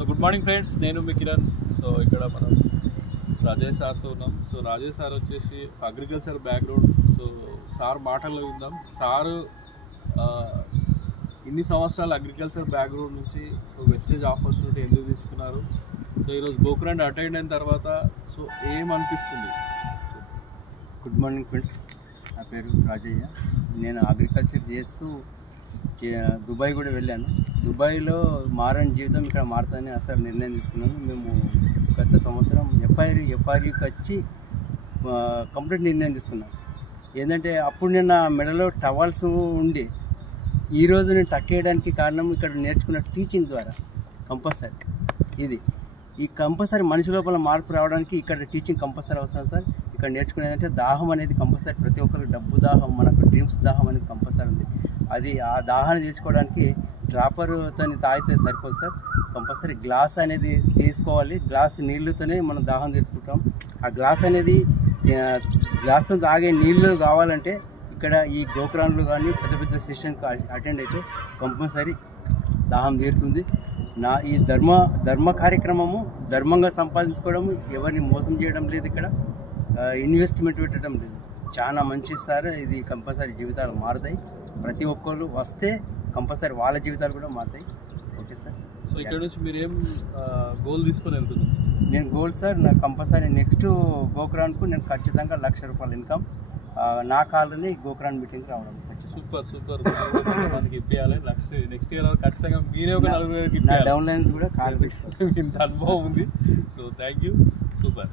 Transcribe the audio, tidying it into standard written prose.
So good morning friends, నేను మీ Kiran. So ఇక్కడ మనం రాజేష్ సార్తో ఉన్నాం. సో రాజేష్ సార్ వచ్చేసి అగ్రికల్చర్ బ్యాక్గ్రౌండ్. సో సార్ మాటల్లో విందాం. సారు ఇన్ని సంవత్సరాలు అగ్రికల్చర్ బ్యాక్గ్రౌండ్ నుంచి సో వెస్టేజ్ ఆపర్చునిటీ ఎందుకు తీసుకున్నారు, సో ఈరోజు గోకురాండ్ అటెండ్ అయిన తర్వాత సో ఏమనిపిస్తుంది? గుడ్ మార్నింగ్ ఫ్రెండ్స్, నా పేరు రాజయ్య. నేను అగ్రికల్చర్ చేస్తూ దుబాయ్ కూడా వెళ్ళాను. దుబాయ్లో మారని జీవితం ఇక్కడ మారుతుందని అసలు నిర్ణయం తీసుకున్నాను. మేము గత సంవత్సరం ఎఫ్ఆర్యూకి వచ్చి కంప్లీట్ నిర్ణయం తీసుకున్నాను. ఏంటంటే అప్పుడు నేను నా మెడలో టవల్స్ ఉండి ఈరోజు నేను టక్కేయడానికి కారణం ఇక్కడ నేర్చుకున్న టీచింగ్ ద్వారా. కంపల్సరీ ఈ కంపల్సరీ మనిషి లోపల మార్పు రావడానికి ఇక్కడ టీచింగ్ కంపల్సరీ అవసరం సార్. ఇక్కడ నేర్చుకునేదంటే దాహం అనేది కంపల్సరీ, ప్రతి ఒక్కరికి డబ్బు దాహం, మనకు డ్రీమ్స్ దాహం అనేది కంపల్సరీ ఉంది. అది ఆ దాహాన్ని తీసుకోవడానికి డ్రాపర్తో తాగితే సరిపోదు సార్. కంపల్సరీ గ్లాస్ అనేది తీసుకోవాలి. గ్లాస్ నీళ్ళతోనే మనం దాహం తీసుకుంటాం. ఆ గ్లాస్ అనేది గ్లాస్తో తాగే నీళ్ళు కావాలంటే ఇక్కడ ఈ గోకురాండ్లు కానీ పెద్ద పెద్ద సెషన్కి అటెండ్ అయితే కంపల్సరీ దాహం తీరుతుంది. నా ఈ ధర్మ కార్యక్రమము ధర్మంగా సంపాదించుకోవడం, ఎవరిని మోసం చేయడం లేదు, ఇక్కడ ఇన్వెస్ట్మెంట్ పెట్టడం లేదు. చాలా మంచి సార్. ఇది కంపల్సరీ జీవితాలు మారుతాయి. ప్రతి ఒక్కరు వస్తే కంపల్సరీ వాళ్ళ జీవితాలు కూడా మారుతాయి. Okay sir. సో ఇక్కడ నుంచి మీరు ఏం గోల్ తీసుకొని వెళ్తున్నారు? నేను గోల్ సార్, నాకు కంపల్సరీ నెక్స్ట్ గోకురాండ్కు నేను ఖచ్చితంగా ₹1,00,000 ఇన్కమ్ నా కాళ్ళని గోకురాండ్ మీటింగ్కి రావడం. సూపర్ మనకి ఇప్పించాలి. నెక్స్ట్ ఇయర్ ఖచ్చితంగా మీరే ఒక 4 డౌన్ లైన్స్ కూడా కాల్ ఇంత అనుభవం ఉంది. So thank you. సూపర్.